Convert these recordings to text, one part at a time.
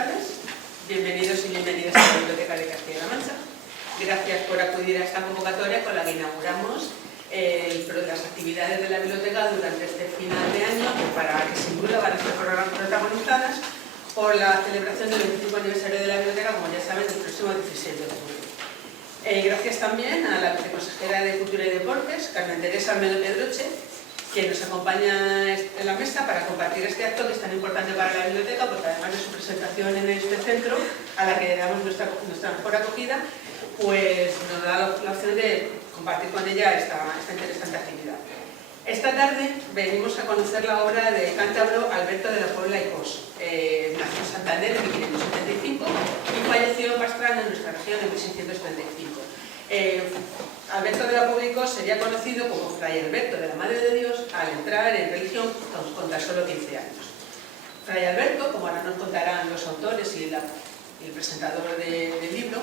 tardes. Bienvenidos y bienvenidas a la Biblioteca de Castilla-La Mancha. Gracias por acudir a esta convocatoria con la que inauguramos las actividades de la biblioteca durante este final de año, que sin duda van a ser protagonizadas por la celebración del 25 aniversario de la biblioteca, como ya saben, el próximo 16 de octubre. Gracias también a la viceconsejera de Cultura y Deportes, Carmen Teresa Almedo Pedroche, que nos acompaña en la mesa para compartir este acto que es tan importante para la biblioteca, porque además de su presentación en este centro, a la que damos nuestra mejor acogida, pues nos da la opción de compartir con ella esta interesante actividad. Esta tarde venimos a conocer la obra de cántabro Alberto de la Puebla y Cos. Nació en Santander en 1575 y falleció en Pastrana, en nuestra región, en 1635. Alberto de la Puebla y Cos sería conocido como Fray Alberto de la Madre de Dios al entrar en religión con tan solo 15 años. Fray Alberto, como ahora nos contarán los autores y el presentador del libro,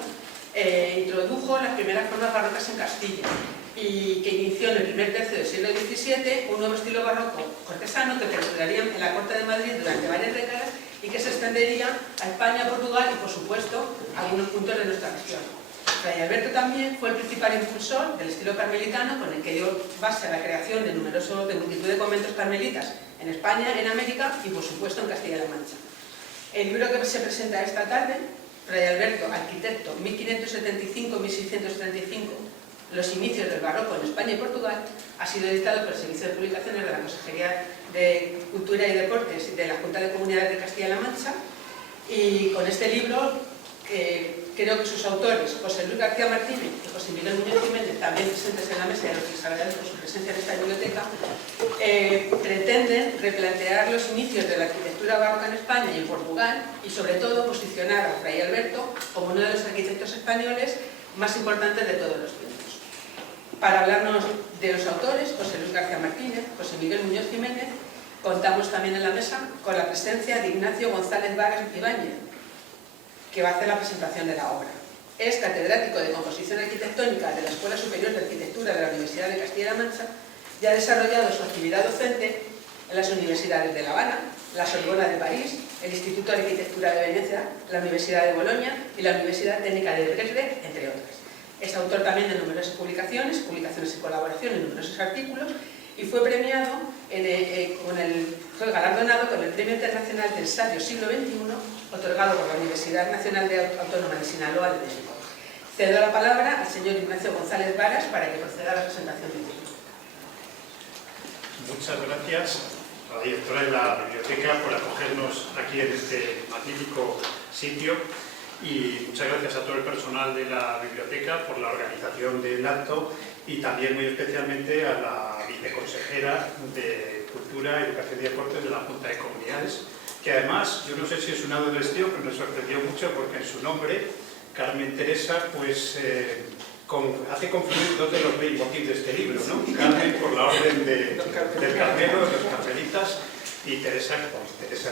introdujo las primeras formas barrocas en Castilla y que inició en el primer tercio del siglo XVII un nuevo estilo barroco cortesano que perduraría en la corte de Madrid durante varias décadas y que se extendería a España, Portugal y, por supuesto, a algunos puntos de nuestra región. Fray Alberto también fue el principal impulsor del estilo carmelitano, con el que dio base a la creación de multitud de conventos carmelitas en España, en América y, por supuesto, en Castilla-La Mancha. El libro que se presenta esta tarde, Fray Alberto, arquitecto, 1575-1635, los inicios del barroco en España y Portugal, ha sido editado por el Servicio de Publicaciones de la Consejería de Cultura y Deportes de la Junta de Comunidades de Castilla-La Mancha, y con este libro creo que sus autores, José Luis García Martínez y José Miguel Muñoz Jiménez, también presentes en la mesa y a los que les agradezco su presencia en esta biblioteca, pretenden replantear los inicios de la arquitectura barroca en España y en Portugal y sobre todo posicionar a Fray Alberto como uno de los arquitectos españoles más importantes de todos los tiempos. Para hablarnos de los autores, José Luis García Martínez, José Miguel Muñoz Jiménez, contamos también en la mesa con la presencia de Ignacio González Vargas Ibáñez, que va a hacer la presentación de la obra. Es catedrático de Composición Arquitectónica de la Escuela Superior de Arquitectura de la Universidad de Castilla-La Mancha y ha desarrollado su actividad docente en las universidades de La Habana, la Sorbona de París, el Instituto de Arquitectura de Venecia, la Universidad de Bolonia y la Universidad Técnica de Dresde, entre otras. Es autor también de numerosas publicaciones y colaboración en numerosos artículos y fue premiado, fue galardonado con el Premio Internacional del Sabio Siglo XXI, otorgado por la Universidad Nacional Autónoma de Sinaloa de México. Cedo la palabra al señor Ignacio González Varas para que proceda a la presentación del libro. Muchas gracias a la directora de la biblioteca por acogernos aquí en este magnífico sitio y muchas gracias a todo el personal de la biblioteca por la organización del acto y también muy especialmente a la viceconsejera de Cultura, Educación y Deportes de la Junta de Comunidades, que además, yo no sé si es un ado del destino, pero me sorprendió mucho porque en su nombre, Carmen Teresa, pues hace confluir dos de los leitmotivs de este libro, ¿no? Carmen por la orden del Carmelo, de los carmelitas, y Teresa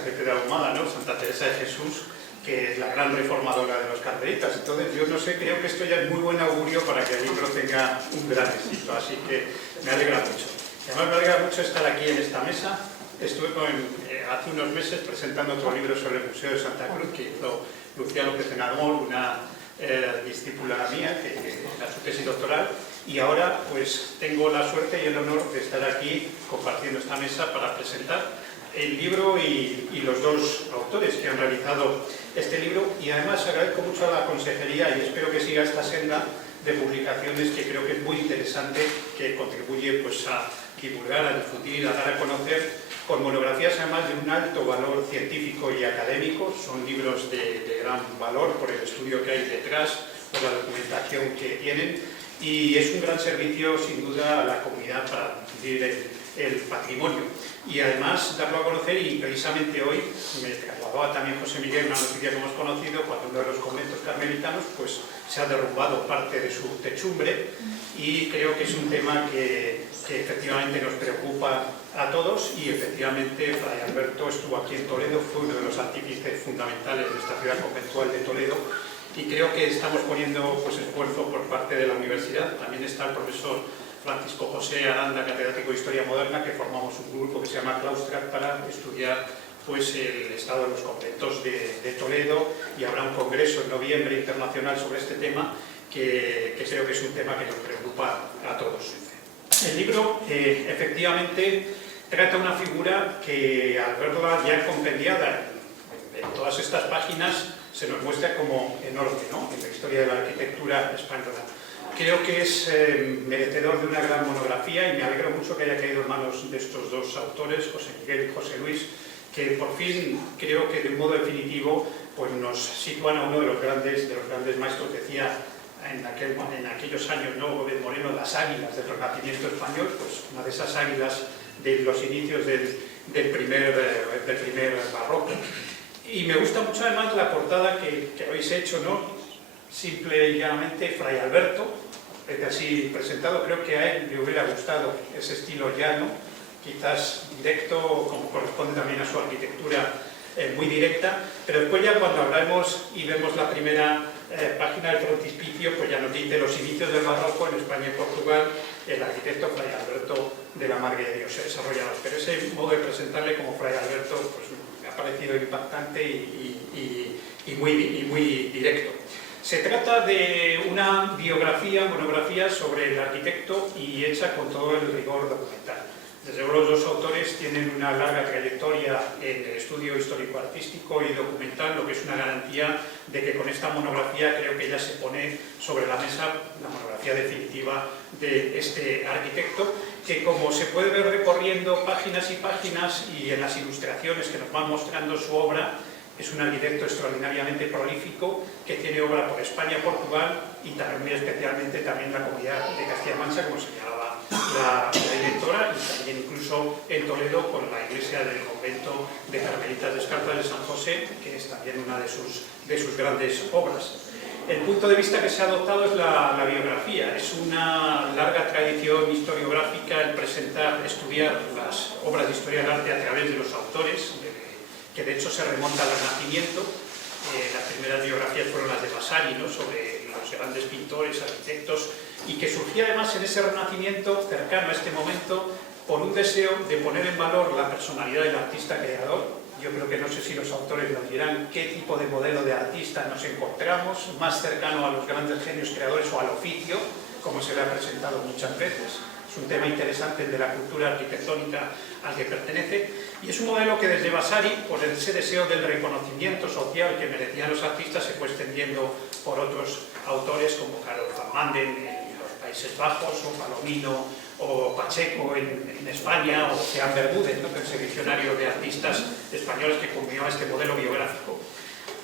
Pepe de Ahumada, ¿no? Santa Teresa de Jesús, que es la gran reformadora de los carmelitas. Entonces, yo no sé, creo que esto ya es muy buen augurio para que el libro tenga un gran éxito, así que me alegra mucho. Además, me alegra mucho estar aquí en esta mesa. Estuve hace unos meses presentando otro libro sobre el Museo de Santa Cruz que hizo Lucía López Enarmol, una discípula mía, que era su tesis doctoral, y ahora pues tengo la suerte y el honor de estar aquí compartiendo esta mesa para presentar el libro y los dos autores que han realizado este libro, y además agradezco mucho a la consejería y espero que siga esta senda de publicaciones que creo que es muy interesante, que contribuye pues a divulgar, a difundir, a dar a conocer, con monografías además de un alto valor científico y académico. Son libros de gran valor por el estudio que hay detrás, por la documentación que tienen, y es un gran servicio sin duda a la comunidad para difundir el patrimonio y además darlo a conocer. Y precisamente hoy me trasladaba también José Miguel una noticia que hemos conocido, cuando uno de los conventos carmelitanos pues se ha derrumbado parte de su techumbre, y creo que es un tema que efectivamente nos preocupa a todos, y efectivamente Fray Alberto estuvo aquí en Toledo, fue uno de los artífices fundamentales de esta ciudad conventual de Toledo, y creo que estamos poniendo pues esfuerzo por parte de la universidad. También está el profesor Francisco José Aranda, catedrático de Historia Moderna, que formamos un grupo que se llama Claustrat para estudiar pues el estado de los conventos de Toledo, y habrá un congreso en noviembre internacional sobre este tema que creo que es un tema que nos preocupa a todos. El libro efectivamente trata una figura que al verla ya compendiada en todas estas páginas se nos muestra como enorme, ¿no?, en la historia de la arquitectura española. Creo que es merecedor de una gran monografía y me alegro mucho que haya caído en manos de estos dos autores, José Miguel y José Luis, que por fin creo que de un modo definitivo pues nos sitúan a uno de los grandes maestros. Decía en aquellos años, ¿no?, Gómez Moreno, las águilas del Renacimiento español, pues una de esas águilas de los inicios del primer barroco. Y me gusta mucho además la portada que habéis hecho, ¿no?, simple y llanamente Fray Alberto, así presentado. Creo que a él le hubiera gustado ese estilo llano, quizás directo, como corresponde también a su arquitectura muy directa, pero después ya cuando hablamos y vemos la primera página del frontispicio, pues ya nos dice los inicios del barroco en España y Portugal, el arquitecto Fray Alberto de la Madre de Dios se desarrollaba. Pero ese modo de presentarle como Fray Alberto pues, me ha parecido impactante y muy directo. Se trata de una monografía sobre el arquitecto y hecha con todo el rigor documental. Desde luego los dos autores tienen una larga trayectoria en el estudio histórico-artístico y documental, lo que es una garantía de que con esta monografía creo que ya se pone sobre la mesa la monografía definitiva de este arquitecto, que como se puede ver recorriendo páginas y páginas y en las ilustraciones que nos van mostrando su obra, es un arquitecto extraordinariamente prolífico que tiene obra por España, Portugal y también muy especialmente también la comunidad de Castilla-La Mancha, como señalaba la directora, y también incluso en Toledo con la iglesia del convento de Carmelitas Descalzas de San José, que es también una de sus grandes obras. El punto de vista que se ha adoptado es la biografía. Es una larga tradición historiográfica el estudiar las obras de historia del arte a través de los autores, que de hecho se remonta al Renacimiento. Las primeras biografías fueron las de Vasari, ¿no?, sobre los grandes pintores, arquitectos, y que surgía además en ese Renacimiento cercano a este momento por un deseo de poner en valor la personalidad del artista creador. Yo creo que no sé si los autores nos dirán qué tipo de modelo de artista nos encontramos, más cercano a los grandes genios creadores o al oficio, como se le ha presentado muchas veces. Es un tema interesante el de la cultura arquitectónica al que pertenece, y es un modelo que desde Vasari, por ese deseo del reconocimiento social que merecían los artistas, se fue extendiendo por otros autores como Karel van Manden en los Países Bajos, o Palomino o Pacheco en España, o Jean Bermúdez, ¿no?, que es el diccionario de artistas españoles que combinaba este modelo biográfico.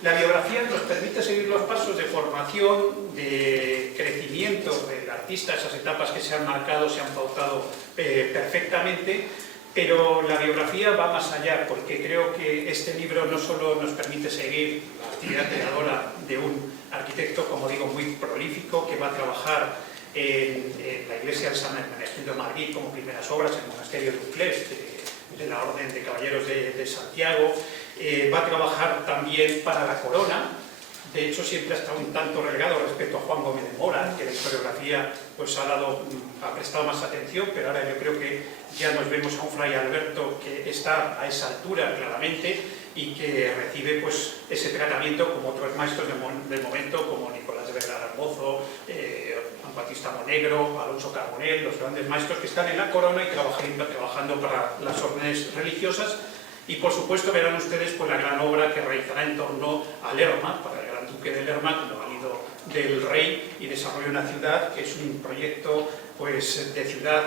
La biografía nos permite seguir los pasos de formación, de crecimiento del artista, esas etapas que se han marcado, se han pautado perfectamente, pero la biografía va más allá, porque creo que este libro no solo nos permite seguir la actividad creadora de un arquitecto, como digo, muy prolífico, que va a trabajar en la iglesia de San Hermenegildo de Madrid como primeras obras, en el monasterio de Uclés, de la Orden de Caballeros de Santiago. Va a trabajar también para la corona. De hecho, siempre ha estado un tanto relegado respecto a Juan Gómez de Mora, que la historiografía pues, ha prestado más atención, pero ahora yo creo que ya nos vemos a un Fray Alberto que está a esa altura claramente y que recibe pues, ese tratamiento como otros maestros del momento, como Nicolás de Vergara Mozo, Juan Bautista Monegro, Alonso Carbonell, los grandes maestros que están en la corona y trabajando para las órdenes religiosas. Y por supuesto verán ustedes pues, la gran obra que realizará en torno a Lerma, para el gran duque de Lerma, como valido del rey, y desarrolla una ciudad que es un proyecto pues, de ciudad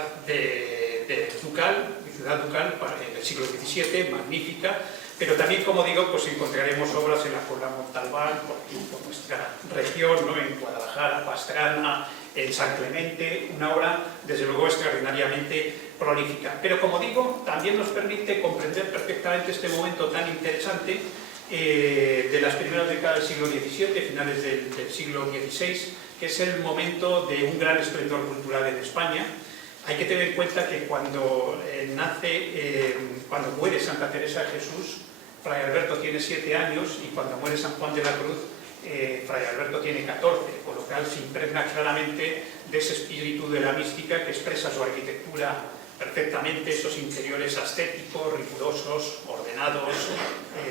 ducal en el siglo XVII, magnífica, pero también, como digo, pues encontraremos obras en la Puebla Montalbán, por nuestra región, ¿no?, en Guadalajara, Pastrana, en San Clemente, una obra desde luego extraordinariamente prolífica. Pero como digo, también nos permite comprender perfectamente este momento tan interesante de las primeras décadas del siglo XVII, finales del siglo XVI, que es el momento de un gran esplendor cultural en España. Hay que tener en cuenta que cuando muere Santa Teresa de Jesús, Fray Alberto tiene 7 años, y cuando muere San Juan de la Cruz, Fray Alberto tiene 14, con lo cual se impregna claramente de ese espíritu de la mística que expresa su arquitectura perfectamente, esos interiores ascéticos, rigurosos, ordenados, ordenados,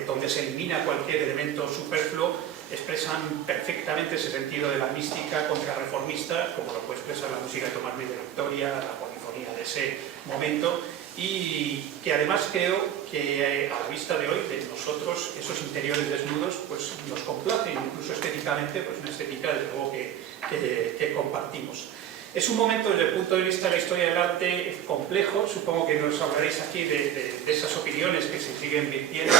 donde se elimina cualquier elemento superfluo, expresan perfectamente ese sentido de la mística contrarreformista, como lo puede expresar la música de Tomás Miguel Victoria, la polifonía de ese momento, y que además creo que a la vista de hoy, de nosotros, esos interiores desnudos, pues nos complacen, incluso estéticamente, pues una estética desde luego que compartimos. Es un momento desde el punto de vista de la historia del arte complejo. Supongo que nos hablaréis aquí de esas opiniones que se siguen vertiendo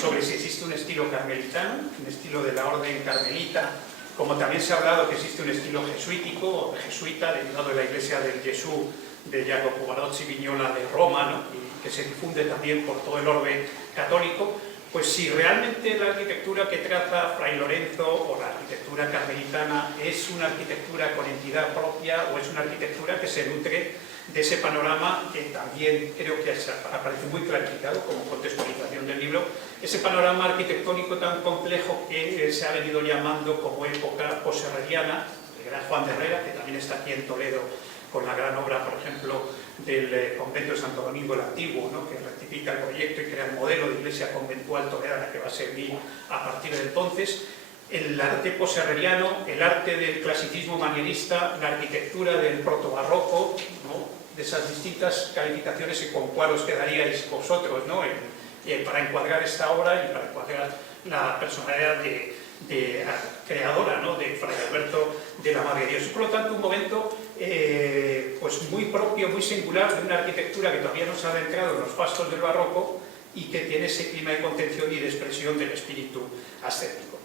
sobre si existe un estilo carmelitano, un estilo de la orden carmelita, como también se ha hablado que existe un estilo jesuítico o jesuita derivado de la iglesia del Gesù de Jacopo Barozzi Vignola de Roma, ¿no? Y que se difunde también por todo el orbe católico. Pues si realmente la arquitectura que traza Fray Lorenzo o la arquitectura carmelitana es una arquitectura con entidad propia o es una arquitectura que se nutre de ese panorama que también creo que aparece muy clarificado como contextualización del libro, ese panorama arquitectónico tan complejo que se ha venido llamando como época posherreriana, el gran Juan de Herrera, que también está aquí en Toledo con la gran obra, por ejemplo, del convento de Santo Domingo el Antiguo, ¿no? Que rectifica el proyecto y crea el modelo de iglesia conventual toledana que va a servir a partir de entonces. El arte posherreriano, el arte del clasicismo manierista, la arquitectura del protobarroco, ¿no? De esas distintas calificaciones y con cuál os quedaríais vosotros, ¿no? Para encuadrar esta obra y para encuadrar la personalidad creadora, ¿no? De Fray Alberto de la Madre de Dios. Y por lo tanto un momento pues muy propio, muy singular de una arquitectura que todavía no se ha adentrado en los pastos del barroco y que tiene ese clima de contención y de expresión del espíritu ascético.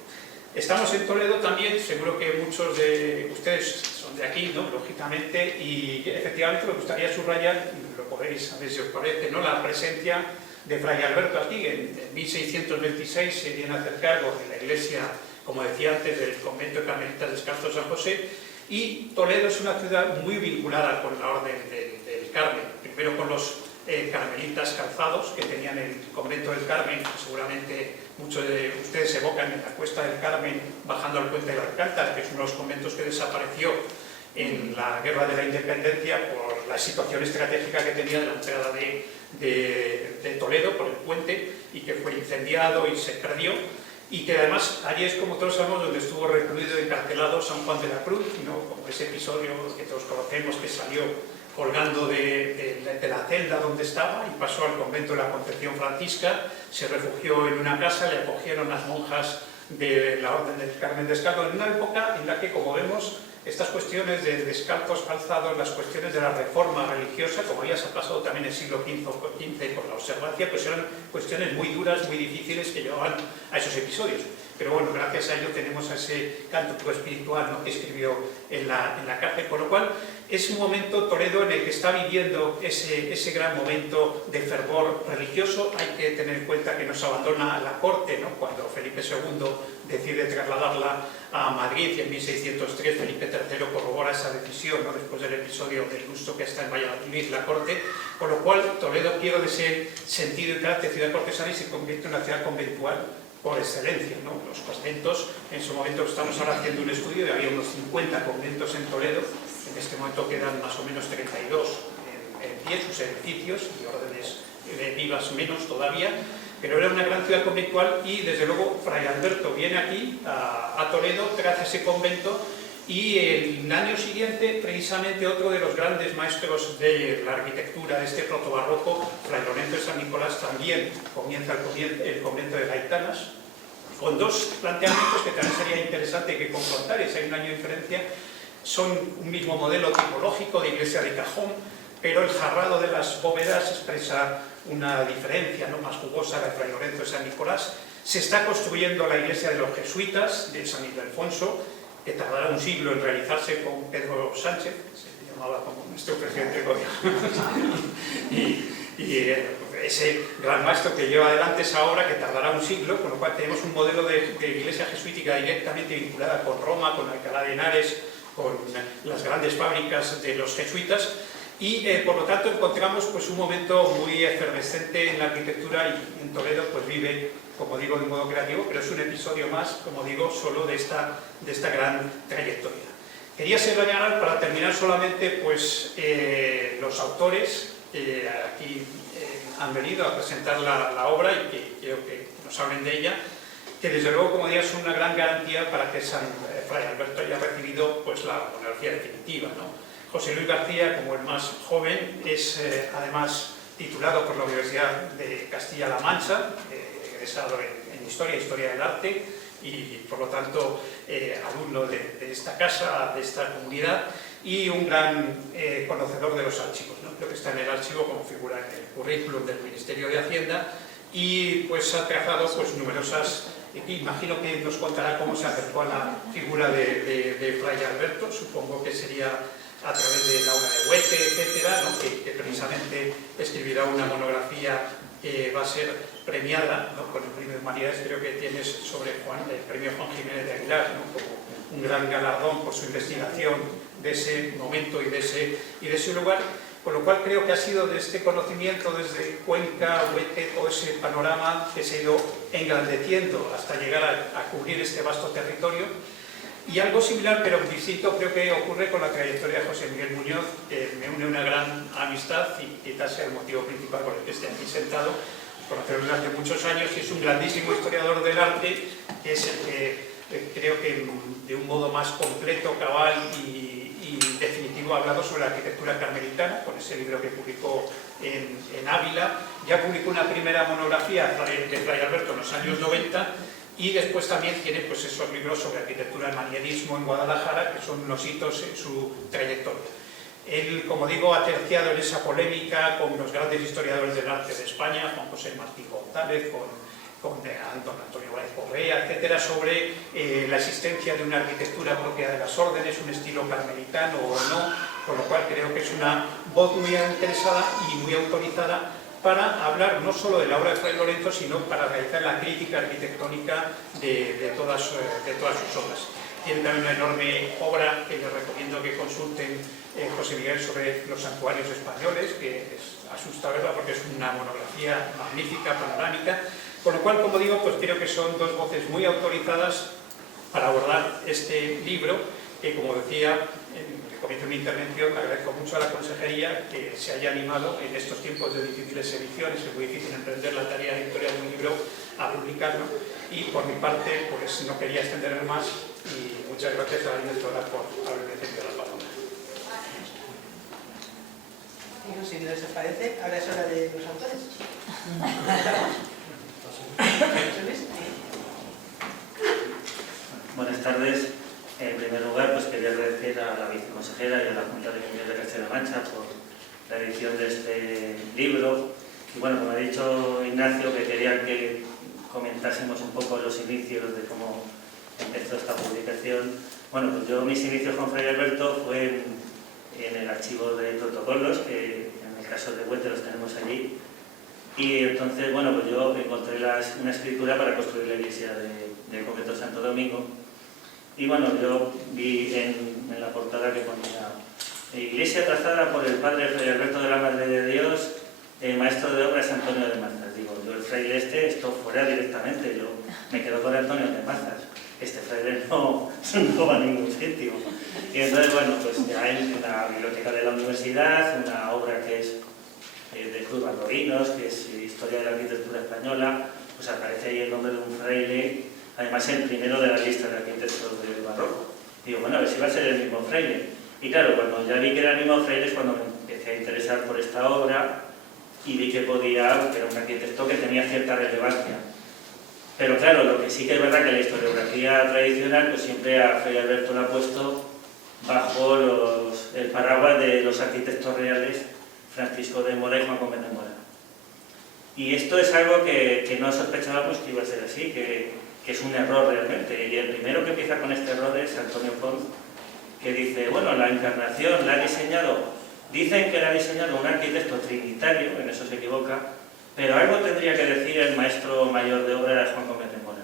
Estamos en Toledo también, seguro que muchos de ustedes son de aquí, ¿no? Lógicamente, y efectivamente me gustaría subrayar, lo podéis, a ver si os parece, ¿no? La presencia de Fray Alberto aquí. En 1626 se viene a hacer cargo de la iglesia, como decía antes, del convento de Carmelitas Descalzos San José, y Toledo es una ciudad muy vinculada con la orden del Carmen, primero con los carmelitas calzados que tenían el convento del Carmen, que seguramente muchos de ustedes evocan en la Cuesta del Carmen bajando al puente del Alcázar, que es uno de los conventos que desapareció en la Guerra de la Independencia por la situación estratégica que tenía de la entrada de Toledo por el puente, y que fue incendiado y se perdió, y que además allí es, como todos sabemos, donde estuvo recluido y encarcelado San Juan de la Cruz, ¿no? Como ese episodio que todos conocemos, que salió colgando de la celda donde estaba y pasó al convento de la Concepción Francisca, se refugió en una casa, le acogieron las monjas de la Orden del Carmen Descalzo, en una época en la que, como vemos, estas cuestiones de descalzos calzados, las cuestiones de la reforma religiosa, como ya se ha pasado también en el siglo XV con la observancia, pues eran cuestiones muy duras, muy difíciles, que llevaban a esos episodios. Pero bueno, gracias a ello tenemos a ese cántico espiritual, ¿no? Que escribió en la cárcel, con lo cual es un momento, Toledo, en el que está viviendo ese gran momento de fervor religioso. Hay que tener en cuenta que nos abandona la corte, ¿no? Cuando Felipe II decide trasladarla a Madrid, y en 1603 Felipe III corrobora esa decisión, ¿no? Después del episodio del lustro que está en Valladolid, la corte, con lo cual Toledo pierde ese sentido y carácter de ciudad cortesana y se convierte en una ciudad conventual por excelencia, ¿no? Los conventos, en su momento estamos ahora haciendo un estudio, y había unos 50 conventos en Toledo, en este momento quedan más o menos 32 en pie, sus edificios, y órdenes vivas menos todavía, pero era una gran ciudad conventual, y desde luego Fray Alberto viene aquí a Toledo tras ese convento, y el año siguiente, precisamente, otro de los grandes maestros de la arquitectura de este protobarroco, Fray Lorenzo de San Nicolás, también comienza el convento de Gaitanas, con dos planteamientos que también sería interesante que confrontarais. Hay un año de diferencia, son un mismo modelo tipológico de iglesia de cajón, pero el jarrado de las bóvedas expresa una diferencia, ¿no? Más jugosa de Fray Lorenzo de San Nicolás. Se está construyendo la iglesia de los jesuitas de San Ildefonso, que tardará un siglo en realizarse con Pedro Sánchez, se llamaba como nuestro presidente del gobierno, y ese gran maestro que lleva adelante esa obra, que tardará un siglo, con lo cual tenemos un modelo de iglesia jesuítica directamente vinculada con Roma, con Alcalá de Henares, con las grandes fábricas de los jesuitas, y por lo tanto encontramos pues un momento muy efervescente en la arquitectura, y en Toledo pues vive, como digo, de un modo creativo, pero es un episodio más, como digo, solo de esta gran trayectoria. Quería señalar, para terminar, solamente pues los autores, aquí han venido a presentar la obra y que quiero que nos hablen de ella, que desde luego, como digo, es una gran garantía para que Fray Alberto haya recibido pues, la monografía definitiva, ¿no? José Luis García, como el más joven, es además titulado por la Universidad de Castilla-La Mancha, egresado en Historia del Arte, y por lo tanto alumno de esta casa, de esta comunidad, y un gran conocedor de los archivos, ¿no? Creo que está en el archivo como figura en el currículum del Ministerio de Hacienda, y pues ha trazado pues, numerosas... Imagino que nos contará cómo se acercó a la figura de Fray Alberto, supongo que sería a través de la obra de Huete, etcétera, ¿no? que precisamente escribirá una monografía que va a ser premiada, ¿no? Con el premio de Humanidades. Creo que tienes sobre el premio Juan Jiménez de Aguilar, ¿no? Como un gran galardón por su investigación de ese momento y de ese lugar, con lo cual creo que ha sido de este conocimiento desde Cuenca, Huete, todo ese panorama que se ha ido engrandeciendo hasta llegar a cubrir este vasto territorio. Y algo similar, pero distinto, creo que ocurre con la trayectoria de José Miguel Muñoz, que me une una gran amistad y quizás sea el motivo principal por el que esté aquí sentado. Conocerlo desde hace muchos años y es un grandísimo historiador del arte, que es el que creo que de un modo más completo, cabal y definitivo ha hablado sobre la arquitectura carmelitana, con ese libro que publicó en Ávila. Ya publicó una primera monografía de Fray Alberto en los años 90, y después también tiene pues, esos libros sobre arquitectura del manierismo en Guadalajara, que son unos hitos en su trayectoria. Él, como digo, ha terciado en esa polémica con los grandes historiadores del arte de España, Juan José Martín González, con Antonio Valls Correa, etcétera, sobre la existencia de una arquitectura propia de las órdenes, un estilo carmelitano o no, con lo cual creo que es una voz muy interesada y muy autorizada para hablar no solo de la obra de Fray Lorenzo, sino para realizar la crítica arquitectónica de todas sus obras. Tiene también una enorme obra que les recomiendo que consulten, José Miguel, sobre los santuarios españoles, que asusta verla porque es una monografía magnífica, panorámica, con lo cual, como digo, pues creo que son dos voces muy autorizadas para abordar este libro, que, como decía en el comienzo de mi intervención, agradezco mucho a la Consejería que se haya animado en estos tiempos de difíciles ediciones. Es muy difícil emprender la tarea de editorial de un libro a publicarlo, y por mi parte pues no quería extenderme más, y muchas gracias a la directora por haberme cedido la palabra. Bueno, si no les parece, ahora es hora de los autores. Buenas tardes. En primer lugar, pues quería agradecer a la viceconsejera y a la Junta de Comunidades de Castilla-La Mancha por la edición de este libro. Y bueno, como ha dicho Ignacio, que quería que comentásemos un poco los inicios de cómo empezó esta publicación. Bueno, pues mis inicios con Fray Alberto fue en el archivo de protocolos, que en el caso de Huete los tenemos allí. Y entonces, bueno, pues yo encontré una escritura para construir la iglesia del convento de Santo Domingo. Y bueno, yo vi en la portada que ponía iglesia trazada por el padre Fray Alberto de la Madre de Dios, maestro de obras Antonio de Mazas. Digo, yo el fraile esto fuera directamente, yo me quedo con Antonio de Mazas. Este fraile no va a ningún sitio. Y entonces, bueno, pues ya en la biblioteca de la universidad, una obra que es de Cruz Valdovinos, que es Historia de la Arquitectura Española, pues aparece ahí el nombre de un fraile, además el primero de la lista de arquitectos del barroco. Digo, bueno, a ver si va a ser el mismo fraile. Y claro, cuando ya vi que era el mismo fraile es cuando me empecé a interesar por esta obra y vi que que era un arquitecto que tenía cierta relevancia. Pero claro, lo que sí que es verdad que la historiografía tradicional pues siempre a Fray Alberto lo ha puesto bajo el paraguas de los arquitectos reales Francisco de Mora y Juan Gómez de Mora. Y esto es algo que no sospechábamos que iba a ser así, que es un error realmente. Y el primero que empieza con este error es Antonio Pons, que dice, bueno, la Encarnación la ha diseñado, dicen que la ha diseñado un arquitecto trinitario, en eso se equivoca, pero algo tendría que decir el maestro mayor de obra, Juan Gómez de Mora.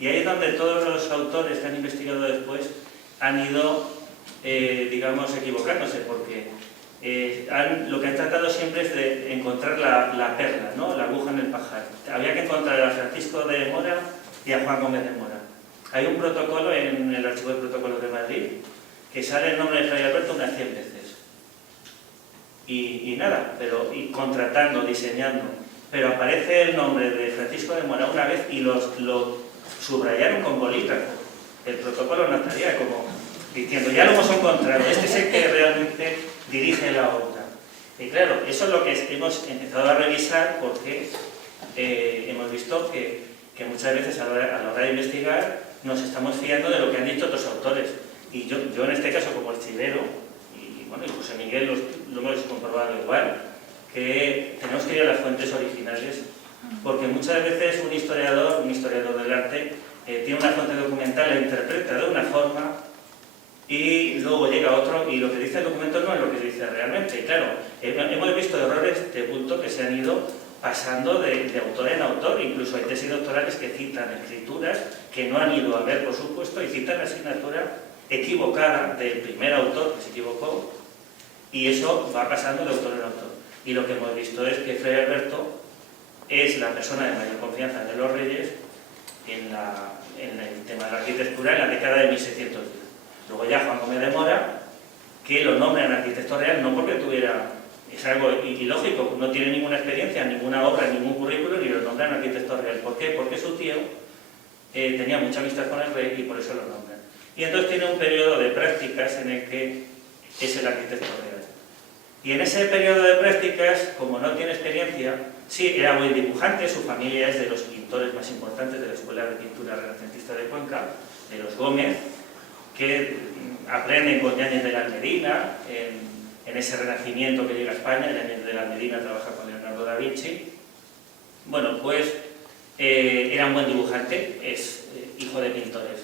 Y ahí es donde todos los autores que han investigado después han ido, digamos, equivocándose, porque lo que han tratado siempre es de encontrar la perla, ¿no? La aguja en el pajar. Había que encontrar a Francisco de Mora y a Juan Gómez de Mora. Hay un protocolo en el Archivo de Protocolos de Madrid que sale el nombre de Fray Alberto unas 100 veces. Y nada, pero contratando, diseñando. pero aparece el nombre de Francisco de Mora una vez y lo subrayaron con bolígrafo, el protocolo notarial, como diciendo, ya lo hemos encontrado, este es el que realmente dirige la obra. Y claro, eso es lo que hemos empezado a revisar porque hemos visto que muchas veces a la hora de investigar nos estamos fiando de lo que han dicho otros autores. Y yo en este caso como archivero, y bueno, y José Miguel lo hemos comprobado igual, que tenemos que ir a las fuentes originales, porque muchas veces un historiador del arte, tiene una fuente documental, la interpreta de una forma y luego llega otro y lo que dice el documento no es lo que dice realmente. Y claro, hemos visto errores de bulto que se han ido pasando de autor en autor, incluso hay tesis doctorales que citan escrituras que no han ido a ver, por supuesto, y citan la asignatura equivocada del primer autor que se equivocó, y eso va pasando de autor en autor. Y lo que hemos visto es que Fray Alberto es la persona de mayor confianza de los reyes en el tema de la arquitectura en la década de 1610. Luego ya Juan Gómez de Mora, que lo nombran arquitecto real no porque tuviera, es algo ilógico, no tiene ninguna experiencia, ninguna obra, ningún currículum, y lo nombran arquitecto real. ¿Por qué? Porque su tío tenía mucha amistad con el rey y por eso lo nombran. Y entonces tiene un periodo de prácticas en el que es el arquitecto real. Y en ese periodo de prácticas, como no tiene experiencia, sí, era buen dibujante, su familia es de los pintores más importantes de la Escuela de Pintura Renacentista de Cuenca, de los Gómez, que aprenden con Yáñez de la Medina, en ese renacimiento que llega a España. Yáñez de la Medina trabaja con Leonardo da Vinci. Bueno, pues era un buen dibujante, es hijo de pintores,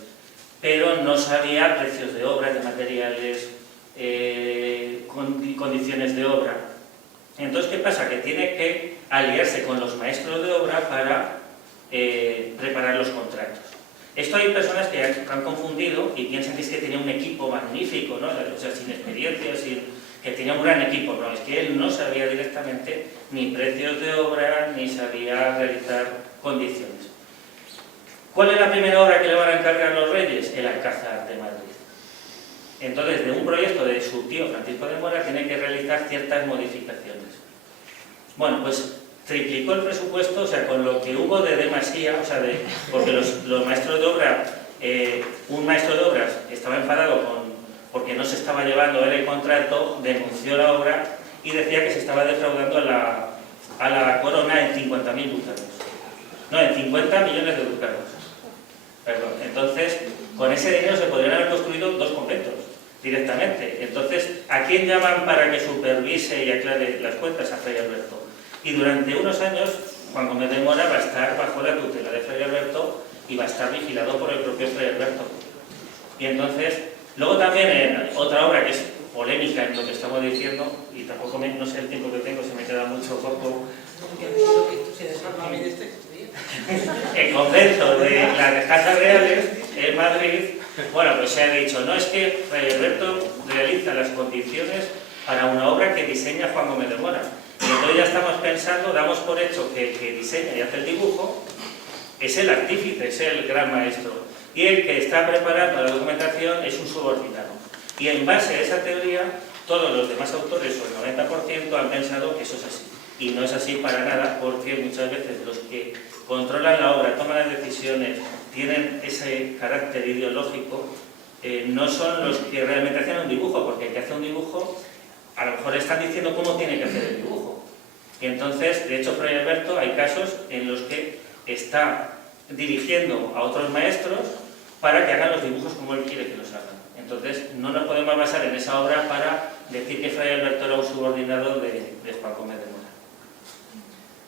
pero no sabía precios de obra, de materiales, condiciones de obra. Entonces, ¿qué pasa? Que tiene que aliarse con los maestros de obra para preparar los contratos. Esto hay personas que han confundido y piensan que es que tenía un equipo magnífico, ¿no? O sea, sin experiencia, que tenía un gran equipo. No, es que él no sabía directamente ni precios de obra, ni sabía realizar condiciones. ¿Cuál es la primera obra que le van a encargar los reyes? El Alcázar de Madrid. Entonces, de un proyecto de su tío Francisco de Mora, tiene que realizar ciertas modificaciones. Bueno, pues triplicó el presupuesto, o sea, con lo que hubo de demasía, o sea, porque los maestros de obra, un maestro de obras estaba enfadado porque no se estaba llevando él el contrato, denunció la obra y decía que se estaba defraudando a la corona en 50.000 ducados. No, en 50 millones de ducados. Perdón. Entonces, con ese dinero se podrían haber construido 2 conventos directamente. Entonces, ¿a quién llaman para que supervise y aclare las cuentas? A Fray Alberto. Y durante unos años, Juan Gómez de Mora va a estar bajo la tutela de Fray Alberto y va a estar vigilado por el propio Fray Alberto. Y entonces, luego también otra obra que es polémica en lo que estamos diciendo, y tampoco no sé el tiempo que tengo, se me queda mucho poco. El convento de las Casas Reales en Madrid, bueno, pues se ha dicho, no, es que Fray Alberto realiza las condiciones para una obra que diseña Juan Gómez de Mora. Y entonces ya estamos pensando, damos por hecho que el que diseña y hace el dibujo es el artífice, es el gran maestro. Y el que está preparando la documentación es un subordinado. Y en base a esa teoría, todos los demás autores, o el 90%, han pensado que eso es así. Y no es así para nada, porque muchas veces los que controlan la obra, toman las decisiones, tienen ese carácter ideológico, no son los que realmente hacen un dibujo, porque el que hace un dibujo a lo mejor le están diciendo cómo tiene que hacer el dibujo. Y entonces, de hecho, Fray Alberto, hay casos en los que está dirigiendo a otros maestros para que hagan los dibujos como él quiere que los hagan. Entonces, no nos podemos basar en esa obra para decir que Fray Alberto era un subordinado de Juan Gómez de Mora.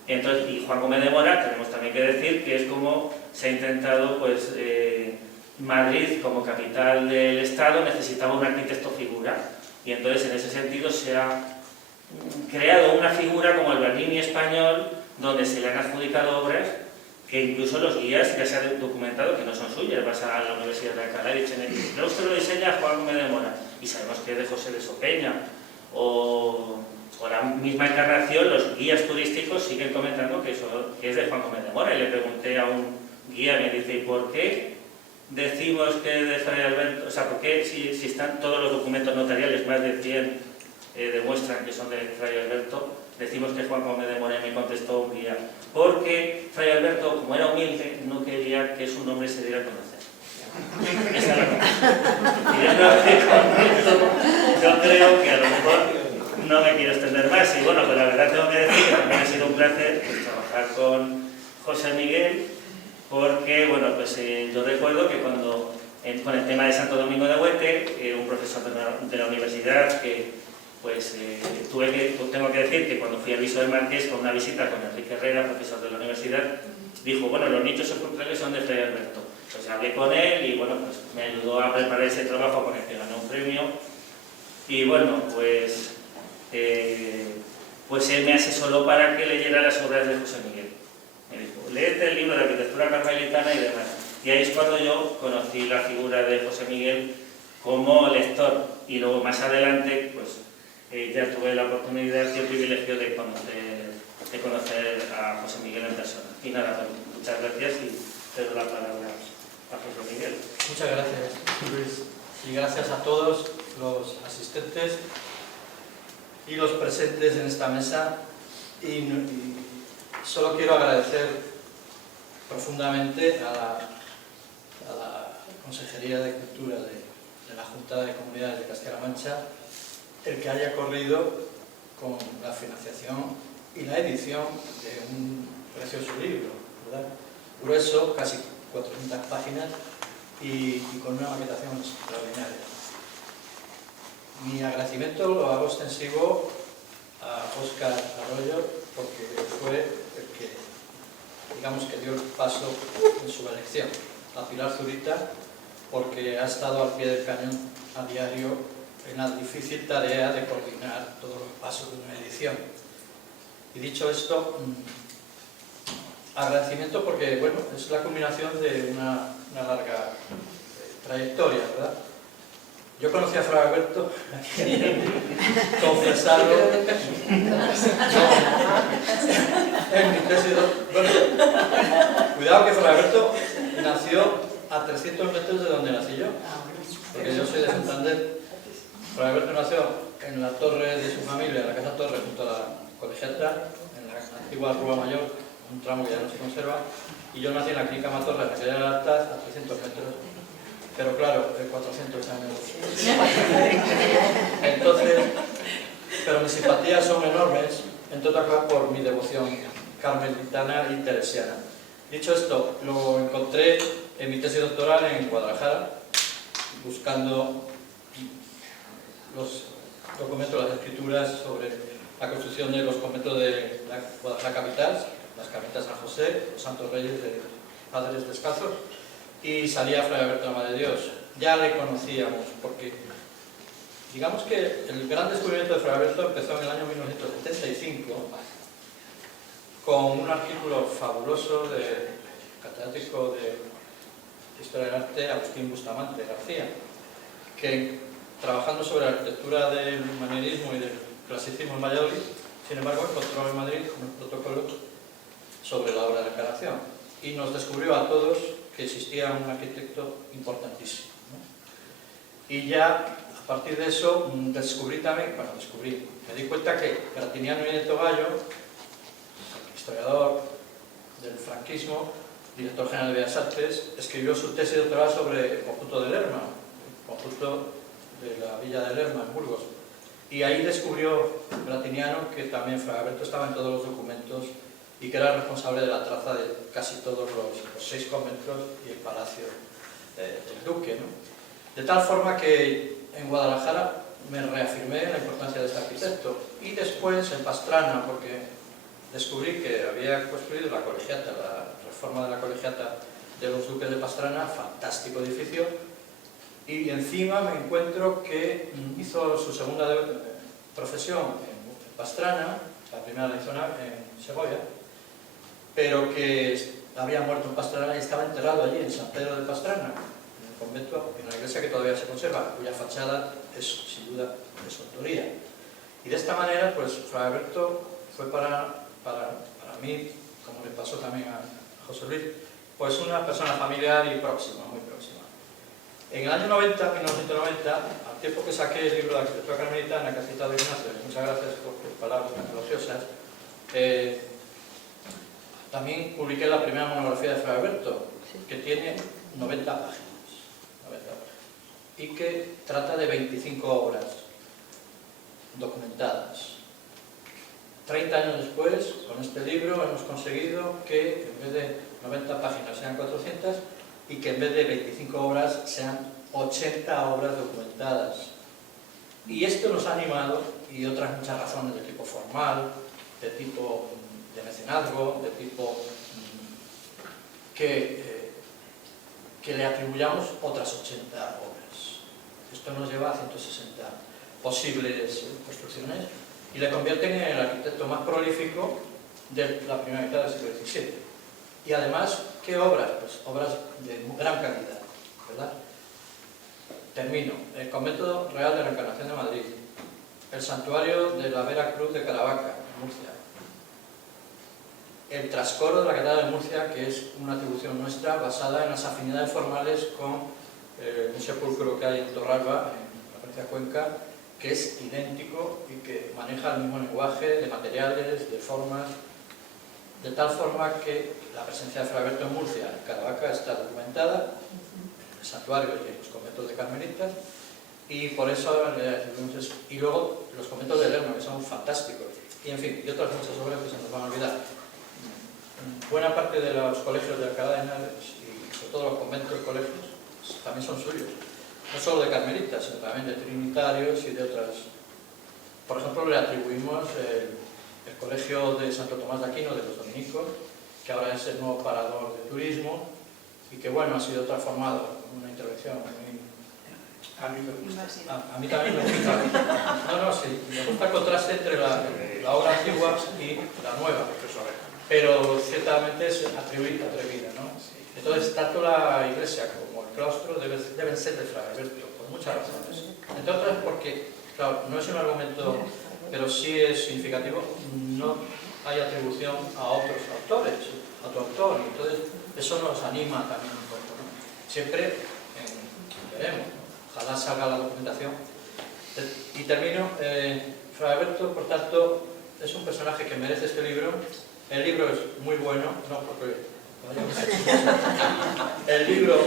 Entonces, y Juan Gómez de Mora, tenemos también que decir que es como se ha intentado, pues, Madrid como capital del Estado necesitaba un arquitecto figura. Y entonces, en ese sentido, se ha creado una figura como el Bernini español, donde se le han adjudicado obras que incluso los guías ya se ha documentado que no son suyas. Vas a la Universidad de Alcalá y dicen, no, usted lo diseña Juan Gómez de Mora, y sabemos que es de José de Sopeña, o la misma Encarnación, los guías turísticos siguen comentando que es de Juan Gómez de Mora. Y le pregunté a un guía, me dice, ¿y por qué decimos que es de Fray Alberto? O sea, ¿por qué si están todos los documentos notariales, más de 100, demuestran que son de Fray Alberto? decimos que Juan Gómez de Moreno me contestó un día, porque Fray Alberto, como era humilde, no quería que su nombre se diera a conocer. Esa es la cosa. Y yo creo que con esto, yo creo que a lo mejor no me quiero extender más. Y bueno, pues la verdad tengo que decir que también ha sido un placer pues, trabajar con José Miguel, porque bueno, pues yo recuerdo que cuando con el tema de Santo Domingo de Huete, un profesor de la universidad que pues tengo que decir que cuando fui al Viso del Marqués con una visita con Enrique Herrera, profesor de la universidad, dijo, bueno, los nichos sepulcrales son de Fray Alberto. Pues hablé con él y bueno, pues me ayudó a preparar ese trabajo con el que ganó un premio. Y bueno, pues él me asesoró para que leyera las obras de José Miguel. Me dijo, léete el libro de arquitectura carmelitana y demás. Y ahí es cuando yo conocí la figura de José Miguel como lector. Y luego más adelante, pues ya tuve la oportunidad y el privilegio de conocer a José Miguel en persona. Y nada, pues, muchas gracias y te doy la palabra a José Miguel. Muchas gracias, Luis. Y gracias a todos los asistentes y los presentes en esta mesa. Y solo quiero agradecer profundamente a la Consejería de Cultura de la Junta de Comunidades de Castilla-La Mancha el que haya corrido con la financiación y la edición de un precioso libro, ¿verdad? Grueso, casi 400 páginas y con una maquetación extraordinaria. Mi agradecimiento lo hago extensivo a Óscar Arroyo porque fue el que, digamos, que dio el paso en su elección. A Pilar Zurita porque ha estado al pie del cañón a diario en la difícil tarea de coordinar todos los pasos de una edición. Y dicho esto, agradecimiento porque, bueno, es la culminación de una larga trayectoria, ¿verdad? Yo conocí a Fray Alberto, confesarlo, en mi tesis. Bueno, cuidado que Fray Alberto nació a 300 metros de donde nací yo, porque yo soy de Santander. Fray Alberto nació en la torre de su familia, en la Casa Torre, junto a la colegiata, en la antigua Rúa Mayor, un tramo que ya no se conserva, y yo nací en la Clínica Matorra, en la calle de la Altaz, a 300 metros, pero claro, 400 años. Entonces, pero mis simpatías son enormes, entre otras cosas por mi devoción carmelitana y teresiana. Dicho esto, lo encontré en mi tesis doctoral en Guadalajara, buscando los documentos, las escrituras sobre la construcción de los conventos de la capital, las Carmelitas San José, los Santos Reyes de Padres Descalzos, y salía Fray Alberto de la Madre de Dios. Ya le conocíamos, porque digamos que el gran descubrimiento de Fray Alberto empezó en el año 1975 con un artículo fabuloso del catedrático de Historia del Arte, Agustín Bustamante García, que trabajando sobre la arquitectura del manierismo y del clasicismo en Valladolid, sin embargo encontró en Madrid un protocolo sobre la obra de encarnación y nos descubrió a todos que existía un arquitecto importantísimo, ¿no? Y ya a partir de eso me di cuenta que Gratiniano y Nieto Gallo, historiador del franquismo, director general de Bellas Artes, escribió su tesis doctoral sobre el conjunto de Lerma, el conjunto de la villa de Lerma, en Burgos. Y ahí descubrió Gratiniano que también Fray Alberto estaba en todos los documentos y que era responsable de la traza de casi todos los 6 conventos y el palacio del duque, ¿no? De tal forma que en Guadalajara me reafirmé en la importancia de este arquitecto. Y después en Pastrana, porque descubrí que había construido la colegiata, la reforma de la colegiata de los duques de Pastrana, fantástico edificio, y encima me encuentro que hizo su segunda profesión en Pastrana, la primera la hizo en Segovia, pero que había muerto en Pastrana y estaba enterrado allí en San Pedro de Pastrana, en el convento, en la iglesia que todavía se conserva, cuya fachada es sin duda de su autoría. Y de esta manera, pues Fray Alberto fue para mí, como le pasó también a José Luis, pues una persona familiar y próxima, muy próxima. En el año 1990, al tiempo que saqué el libro de Arquitectura Carmelitana, que ha citado Ignacio, y muchas gracias por tus palabras tan elogiosas, también publiqué la primera monografía de Fray Alberto, que tiene 90 páginas, y que trata de 25 obras documentadas. 30 años después, con este libro, hemos conseguido que en vez de 90 páginas sean 400 y que en vez de 25 obras sean 80 obras documentadas. Y esto nos ha animado, y otras muchas razones de tipo formal, de tipo de mecenazgo, de tipo que le atribuyamos otras 80 obras. Esto nos lleva a 160 posibles construcciones y le convierten en el arquitecto más prolífico de la primera mitad del siglo XVII. Y además, ¿qué obras? Pues obras de gran calidad, ¿verdad? Termino. El Convento Real de la Encarnación de Madrid, el Santuario de la Vera Cruz de Caravaca, en Murcia, el Trascoro de la Catedral de Murcia, que es una atribución nuestra basada en las afinidades formales con un sepulcro que hay en Torralba, en la provincia de Cuenca, que es idéntico y que maneja el mismo lenguaje de materiales, de formas, de tal forma que la presencia de Fray Alberto en Murcia, en Caravaca, está documentada, el santuario y los conventos de carmelitas, y por eso y luego los conventos de Lerma, que son fantásticos, y en fin, y otras muchas obras que se nos van a olvidar. Buena parte de los colegios de Alcalá de Henares y sobre todo los conventos y colegios también son suyos, no solo de carmelitas, sino también de trinitarios y de otras. Por ejemplo, le atribuimos el colegio de Santo Tomás de Aquino, de los dominicos, que ahora es el nuevo parador de turismo y que, bueno, ha sido transformado en una intervención muy... A mí me gusta. A mí también me gusta. No, sí, me gusta el contraste entre la obra antigua y la nueva, pero ciertamente es atrevida, ¿no? Entonces, tanto la iglesia como el claustro deben ser de Fray Alberto, por muchas razones. Entre otras porque, claro, no es un argumento, pero sí es significativo, no hay atribución a otros autores, a otro autor, y entonces eso nos anima también un poco, ¿no? Siempre veremos, ojalá salga la documentación. Y termino, Fray Alberto, por tanto, es un personaje que merece este libro. El libro es muy bueno, no porque el libro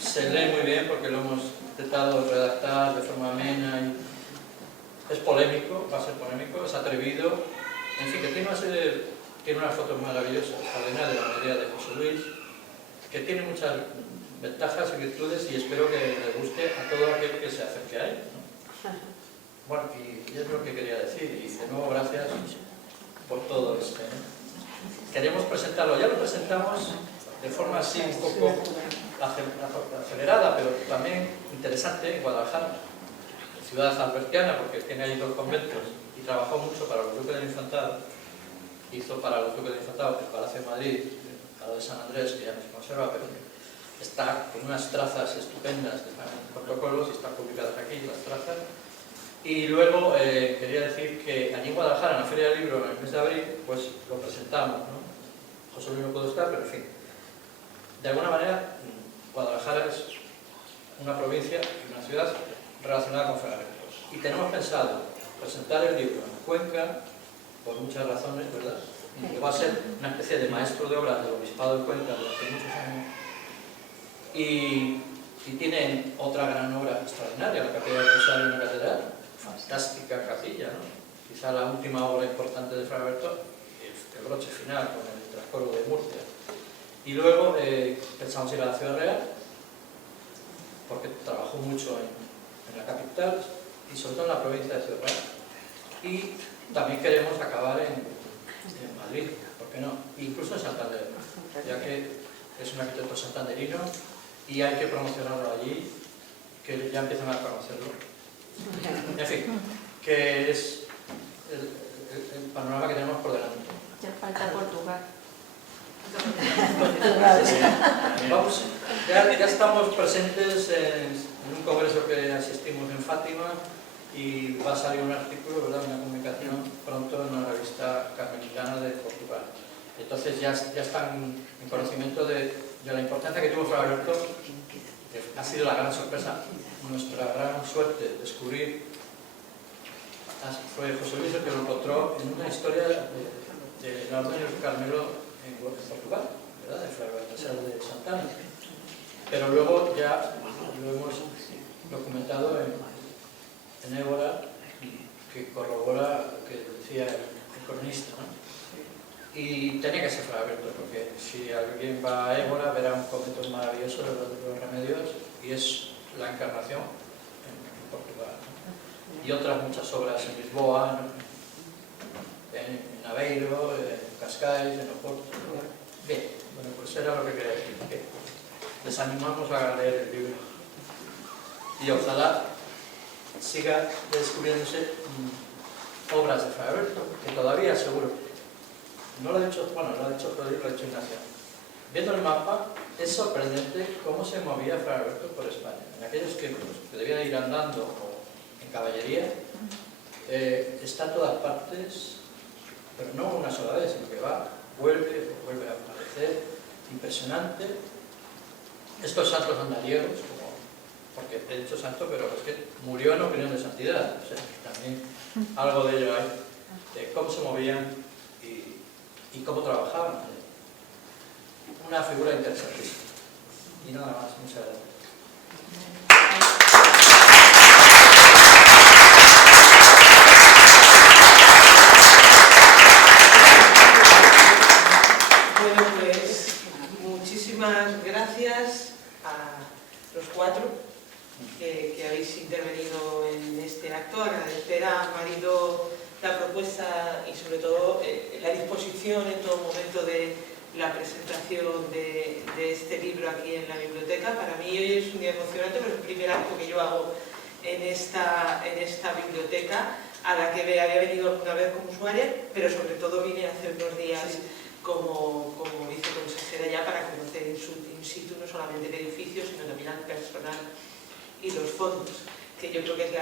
se lee muy bien porque lo hemos intentado redactar de forma amena y es polémico, va a ser polémico, es atrevido, en fin, que tiene unas fotos maravillosas, extraordinarias de la mayoría de José Luis, que tiene muchas ventajas y virtudes y espero que le guste a todo aquel que se acerque a él, ¿no? Bueno, y es lo que quería decir, y de nuevo gracias por todo esto, ¿no? Queremos presentarlo, ya lo presentamos de forma así un poco acelerada, pero también interesante en Guadalajara, ciudad albertiana, porque tiene ahí 2 conventos y trabajó mucho para los duques del Infantado. Hizo para los duques del Infantado el Palacio de Madrid, el Palacio de San Andrés, que ya no se conserva, pero está con unas trazas estupendas que están en protocolos y están publicadas aquí, las trazas. Y luego quería decir que allí en Guadalajara, en la Feria del Libro, en el mes de abril, pues lo presentamos, ¿no? José Luis no pudo estar, pero en fin. De alguna manera, Guadalajara es una provincia y una ciudad relacionada con Fray Alberto. Y tenemos pensado presentar el libro en Cuenca, por muchas razones, ¿verdad? Que va a ser una especie de maestro de obras del Obispado de Cuenca durante muchos años. Y tienen otra gran obra extraordinaria, la Capilla del Rosario en la Catedral. Fantástica capilla, ¿no? Quizá la última obra importante de Fray Alberto, el broche final con el Trascoro de Murcia. Y luego pensamos ir a la Ciudad Real, porque trabajó mucho en la capital y sobre todo en la provincia de Ciudad Real. Y también queremos acabar en Madrid, ¿por qué no? Incluso en Santander, ya que es un arquitecto santanderino y hay que promocionarlo allí, que ya empiezan a conocerlo. En fin, que es el panorama que tenemos por delante. Ya falta Portugal. Vamos, ya estamos presentes en un congreso que asistimos en Fátima y va a salir un artículo, ¿verdad? Una comunicación pronto en una revista carmelitana de Portugal. Entonces ya están en conocimiento de la importancia que tuvo Fray Alberto que ha sido la gran sorpresa, nuestra gran suerte, descubrir, fue José Luis el que lo encontró en una historia de la Orden del Carmelo en Portugal, ¿verdad? De Fray Baltasar de Santana. Pero luego ya lo hemos documentado en Évora, que corrobora lo que decía el cronista, ¿no? Y tenía que ser Fray Alberto, porque si alguien va a Évora verá un convento maravilloso de los Remedios y es la encarnación en Portugal, ¿no? Y otras muchas obras en Lisboa, ¿no? en Aveiro, en Cascais, en Oporto. Bien, bueno, pues era lo que quería decir. Les animamos a leer el libro y ojalá siga descubriéndose obras de Fray Alberto, que todavía seguro. No lo ha dicho, bueno, lo ha dicho Rodrigo, lo ha dicho Ignacio. Viendo el mapa, es sorprendente cómo se movía Fray Alberto por España. En aquellos tiempos, que debía ir andando o en caballería, está en todas partes, pero no una sola vez, sino que va, vuelve a aparecer, impresionante. Estos santos andariegos, porque he dicho santo, pero es que murió en opinión de santidad, o sea, que también algo de ello hay, de cómo se movían y cómo trabajaban. Una figura interesantísima. Y nada más, muchas gracias. Bueno, pues muchísimas gracias a los cuatro que habéis intervenido en este acto. Agradecer a Marilo la propuesta y sobre todo la disposición en todo momento de la presentación de este libro aquí en la biblioteca. Para mí es un día emocionante, pero es el primer acto que yo hago en esta biblioteca, a la que había venido alguna vez como usuaria, pero sobre todo vine hace unos días como viceconsejera ya para conocer in situ no solamente el edificio, sino también al personal y los fondos, que yo creo que es el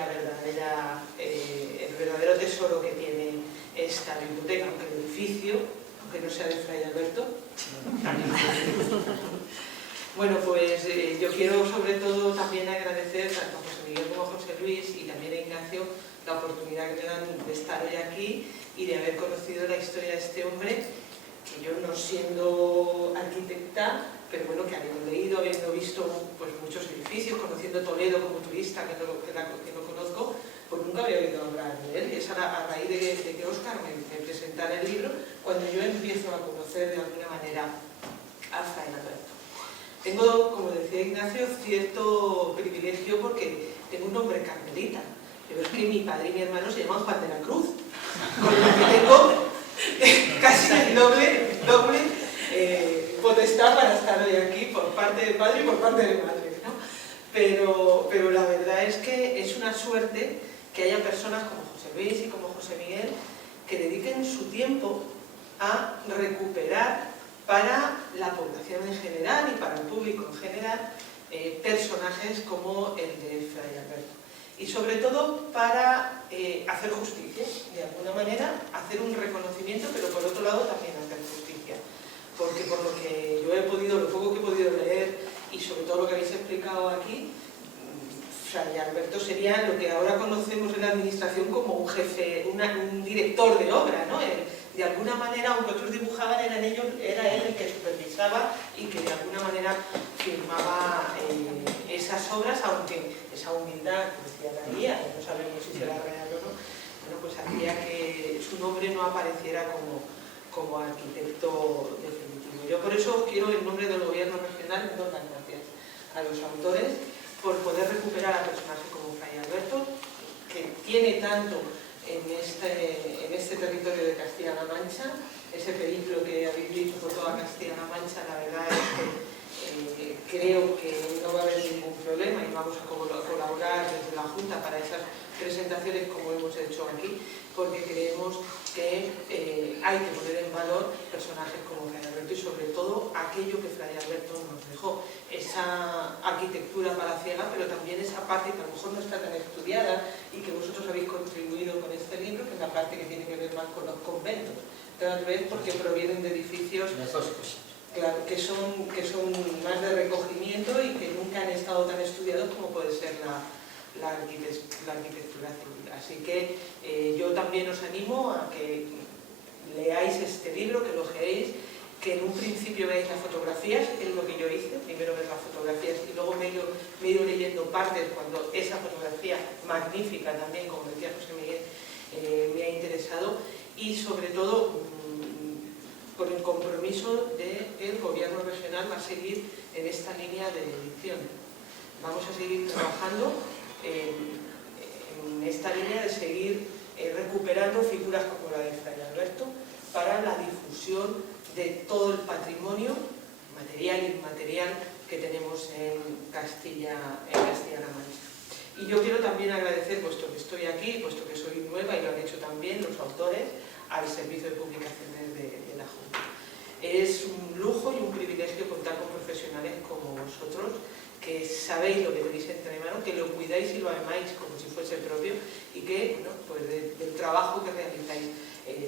verdadero tesoro que tiene esta biblioteca, aunque el edificio, aunque no sea de Fray Alberto. Bueno, pues yo quiero sobre todo también agradecer tanto a José Miguel como a José Luis y también a Ignacio la oportunidad que me dan de estar hoy aquí y de haber conocido la historia de este hombre, que yo no siendo arquitecta, pero bueno, que habiendo leído, habiendo visto pues, muchos edificios, conociendo Toledo como turista, que no conozco, pues nunca había oído hablar de él. Y es a raíz de que Óscar me presentara el libro, cuando yo empiezo a conocer de alguna manera a Fray Alberto. Tengo, como decía Ignacio, cierto privilegio porque tengo un nombre carmelita, pero es que mi padre y mi hermano se llaman Juan de la Cruz, con lo que tengo casi el doble potestad para estar hoy aquí por parte de padre y por parte de madre, ¿no? Pero la verdad es que es una suerte que haya personas como José Luis y como José Miguel que dediquen su tiempo a recuperar para la población en general y para el público en general personajes como el de Fray Alberto. Y sobre todo para hacer justicia, de alguna manera, hacer un reconocimiento, pero por otro lado también hacer justicia. Porque por lo que yo he podido, lo poco que he podido leer y sobre todo lo que habéis explicado aquí, Fray Alberto sería lo que ahora conocemos en la administración como un jefe, un director de obra, ¿no? De alguna manera, aunque otros dibujaban, era él el que supervisaba y que de alguna manera firmaba esas obras, aunque esa humildad, como decía la guía, que no sabemos si será real o no, bueno, pues hacía que su nombre no apareciera como arquitecto definitivo. Yo por eso quiero, en nombre del Gobierno regional, dar las gracias a los autores por poder recuperar a personajes como Fray Alberto, que tiene tanto en este territorio de Castilla-La Mancha, ese periplo que habéis dicho por toda Castilla-La Mancha. La verdad es que creo que no va a haber ningún problema y vamos a colaborar desde la Junta para esas presentaciones como hemos hecho aquí, porque creemos que hay que poner en valor personajes como Fray Alberto y sobre todo aquello que Fray Alberto nos dejó, esa arquitectura palaciega, pero también esa parte que a lo mejor no está tan estudiada y que vosotros habéis contribuido con este libro, que es la parte que tiene que ver más con los conventos, tal vez porque provienen de edificios las dos cosas. claro, que son más de recogimiento y que nunca han estado tan estudiados como puede ser la arquitectura civil. Así que yo también os animo a que leáis este libro, que lo ojeéis, que en un principio veáis las fotografías, que es lo que yo hice, primero ver las fotografías y luego me he ido leyendo partes cuando esa fotografía magnífica también, como decía José Miguel, me ha interesado, y sobre todo por el compromiso del gobierno regional va a seguir en esta línea de edición. Vamos a seguir trabajando en esta línea de seguir recuperando figuras como la de Fray Alberto para la difusión de todo el patrimonio material e inmaterial que tenemos en Castilla-La Mancha. Y yo quiero también agradecer, puesto que estoy aquí, puesto que soy nueva y lo han hecho también los autores, al Servicio de Publicaciones de la Junta. Es un lujo y un privilegio contar con profesionales como vosotros, que sabéis lo que tenéis entre manos, que lo cuidáis y lo amáis como si fuese propio, y que bueno, pues del trabajo que realizáis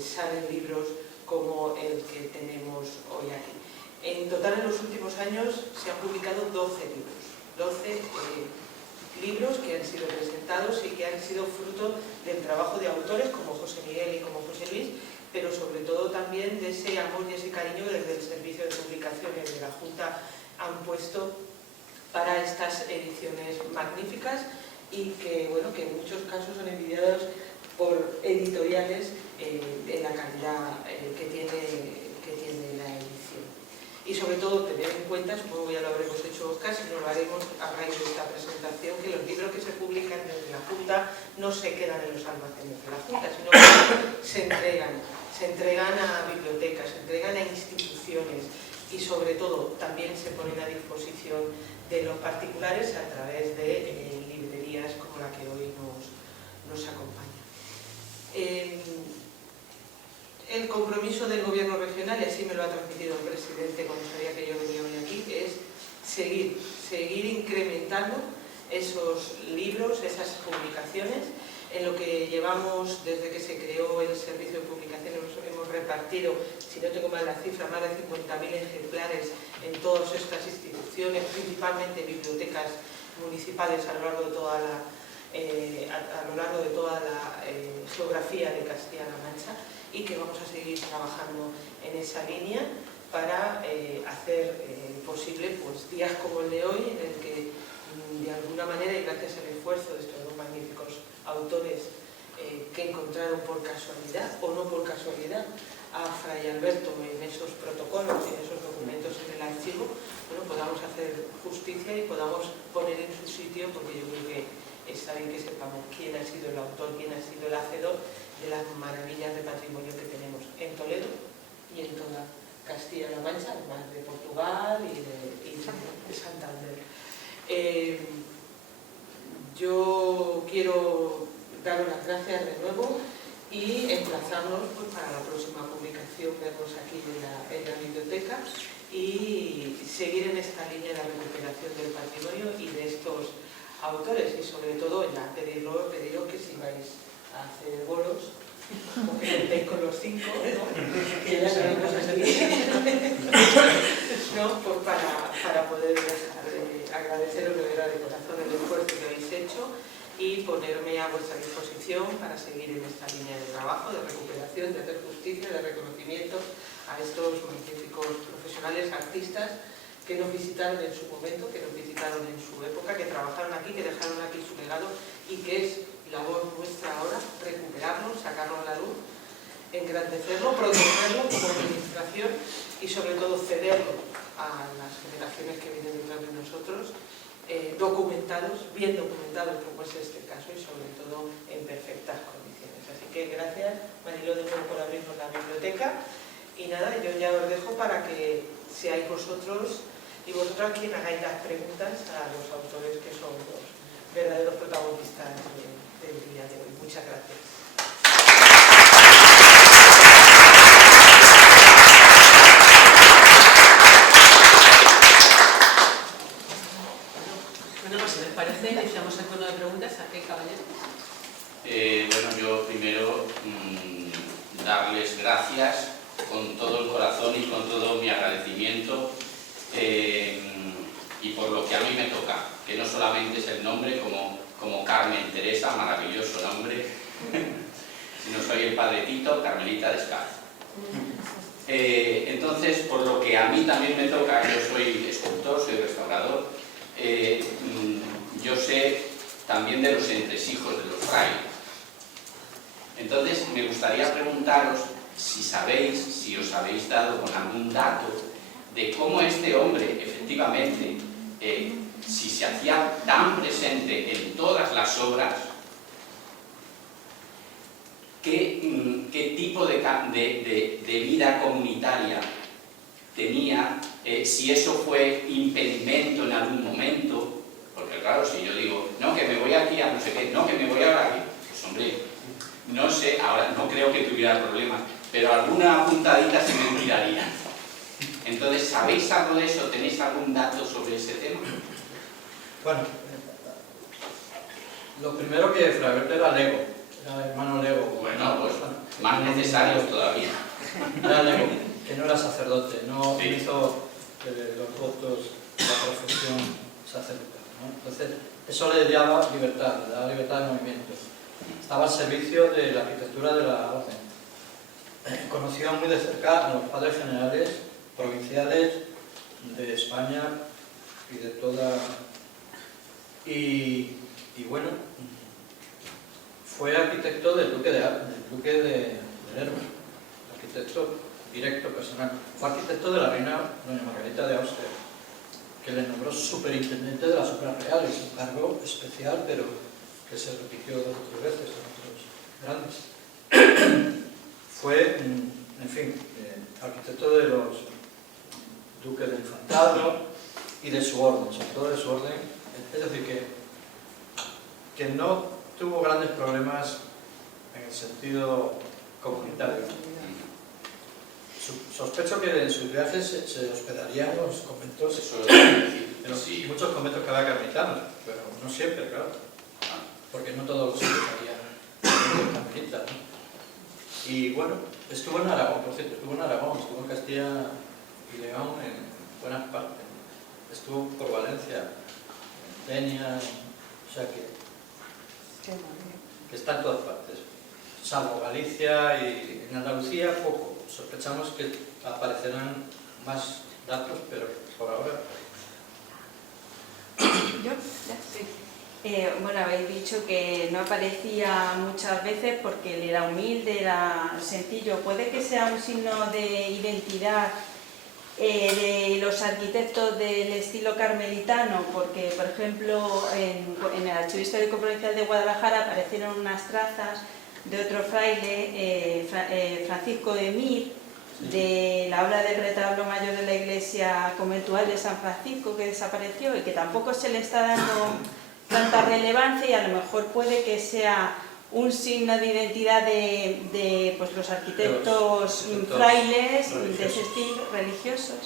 salen libros como el que tenemos hoy aquí. En total, en los últimos años se han publicado 12 libros, 12 libros que han sido presentados y que han sido fruto del trabajo de autores como José Miguel y como José Luis, pero sobre todo también de ese amor y ese cariño que desde el Servicio de Publicaciones de la Junta han puesto para estas ediciones magníficas y que, bueno, que en muchos casos son envidiadas por editoriales de la calidad que tiene la edición. Y sobre todo tener en cuenta, supongo que ya lo habremos hecho casi, no lo haremos a raíz de esta presentación, que los libros que se publican desde la Junta no se quedan en los almacenes de la Junta, sino que se entregan a bibliotecas, se entregan a instituciones y sobre todo también se ponen a disposición de los particulares a través de librerías como la que hoy nos acompaña. El compromiso del Gobierno regional, y así me lo ha transmitido el presidente cuando sabía que yo venía hoy aquí, es seguir incrementando esos libros, esas publicaciones. En lo que llevamos desde que se creó el Servicio de Publicaciones hemos repartido, si no tengo mal la cifra, más de 50.000 ejemplares en todas estas instituciones, principalmente bibliotecas municipales a lo largo de toda la geografía de Castilla-La Mancha, y que vamos a seguir trabajando en esa línea para hacer posible pues, días como el de hoy, en el que de alguna manera, y gracias al esfuerzo de estos dos magníficos autores que encontraron por casualidad o no por casualidad a Fray Alberto en esos protocolos y en esos documentos en el archivo, bueno, podamos hacer justicia y podamos poner en su sitio, porque yo creo que está bien que sepamos quién ha sido el autor, quién ha sido el hacedor de las maravillas de patrimonio que tenemos en Toledo y en toda Castilla-La Mancha, además de Portugal y de Santander. Yo quiero daros las gracias de nuevo y emplazarnos pues, para la próxima publicación, vernos aquí en la biblioteca y seguir en esta línea de la recuperación del patrimonio y de estos autores, y sobre todo ya pediros que si vais a hacer bolos, que contéis con los 5, ¿no? Que ya sabemos aquí, ¿no? Pues para poder agradeceros de verdad de corazón el esfuerzo que habéis hecho y ponerme a vuestra disposición para seguir en esta línea de trabajo, de recuperación, de hacer justicia, de reconocimiento a estos magníficos profesionales, artistas que nos visitaron en su momento, que nos visitaron en su época, que trabajaron aquí, que dejaron aquí su legado y que es labor nuestra ahora recuperarlo, sacarlo a la luz, engrandecerlo, protegerlo como administración y sobre todo cederlo a las generaciones que vienen detrás de nosotros, documentados, bien documentados como es este caso y sobre todo en perfectas condiciones. Así que gracias Mariló de nuevo por abrirnos la biblioteca y nada, yo ya os dejo para que seáis vosotros y vosotras quien hagáis las preguntas a los autores que son los verdaderos protagonistas del día de hoy. Muchas gracias. Bueno, pues si les parece, iniciamos el turno de preguntas. ¿A qué caballero? Bueno, yo primero darles gracias con todo el corazón y con todo mi agradecimiento y por lo que a mí me toca, que no solamente es el nombre como Carmen Teresa, maravilloso nombre, sino soy el padre Tito, Carmelita Descalzo. Entonces, por lo que a mí también me toca, yo soy escultor, soy restaurador, yo sé también de los entresijos de los frailes. Entonces, me gustaría preguntaros si sabéis, si os habéis dado con algún dato de cómo este hombre, efectivamente, si se hacía tan presente en todas las obras, qué tipo de vida comunitaria tenía, si eso fue impedimento en algún momento, porque claro, si yo digo, no, que me voy aquí a no sé qué, no, que me voy ahora aquí, pues hombre, no sé, ahora no creo que tuviera problemas, pero alguna puntadita se me tiraría. Entonces, ¿sabéis algo de eso? ¿Tenéis algún dato sobre ese tema? Bueno, lo primero que Fray Alberto era lego, era hermano lego. Bueno, pues más necesarios todavía. Era lego, que no era sacerdote, no Sí. hizo los votos de la profesión sacerdotal, ¿no? Entonces, eso le daba libertad de movimiento. Estaba al servicio de la arquitectura de la orden. Conoció muy de cerca a los padres generales provinciales de España y de toda... Y bueno, fue arquitecto del duque de Lerma, arquitecto directo, personal. Fue arquitecto de la reina doña Margarita de Austria, que le nombró superintendente de las obras reales, un cargo especial, pero que se repitió 2 o 3 veces en otros grandes. Fue, en fin, arquitecto de los duques de Infantado y de su orden, sobre todo de su orden. Es decir, que no tuvo grandes problemas en el sentido comunitario. Sospecho que en sus viajes se hospedaría en los conventos, Eso es en los sí. muchos conventos que había carmelitanos, pero no siempre, claro, porque no todos los sitios había carmelitas, ¿no? Y bueno, estuvo en Aragón, por cierto, estuvo en Castilla y León en buenas partes, estuvo por Valencia, en Denia, o sea que está en todas partes, salvo Galicia y en Andalucía poco. Sospechamos que aparecerán más datos, pero por ahora... ¿Yo? Sí. Bueno, habéis dicho que no aparecía muchas veces porque él era humilde, era sencillo. ¿Puede que sea un signo de identidad de los arquitectos del estilo carmelitano? Porque, por ejemplo, en el Archivo Histórico Provincial de Guadalajara aparecieron unas trazas de otro fraile, Francisco de Mir, de la obra del retablo mayor de la iglesia conventual de San Francisco, que desapareció y que tampoco se le está dando tanta relevancia, y a lo mejor puede que sea un signo de identidad de pues, los arquitectos frailes de ese estilo, religiosos.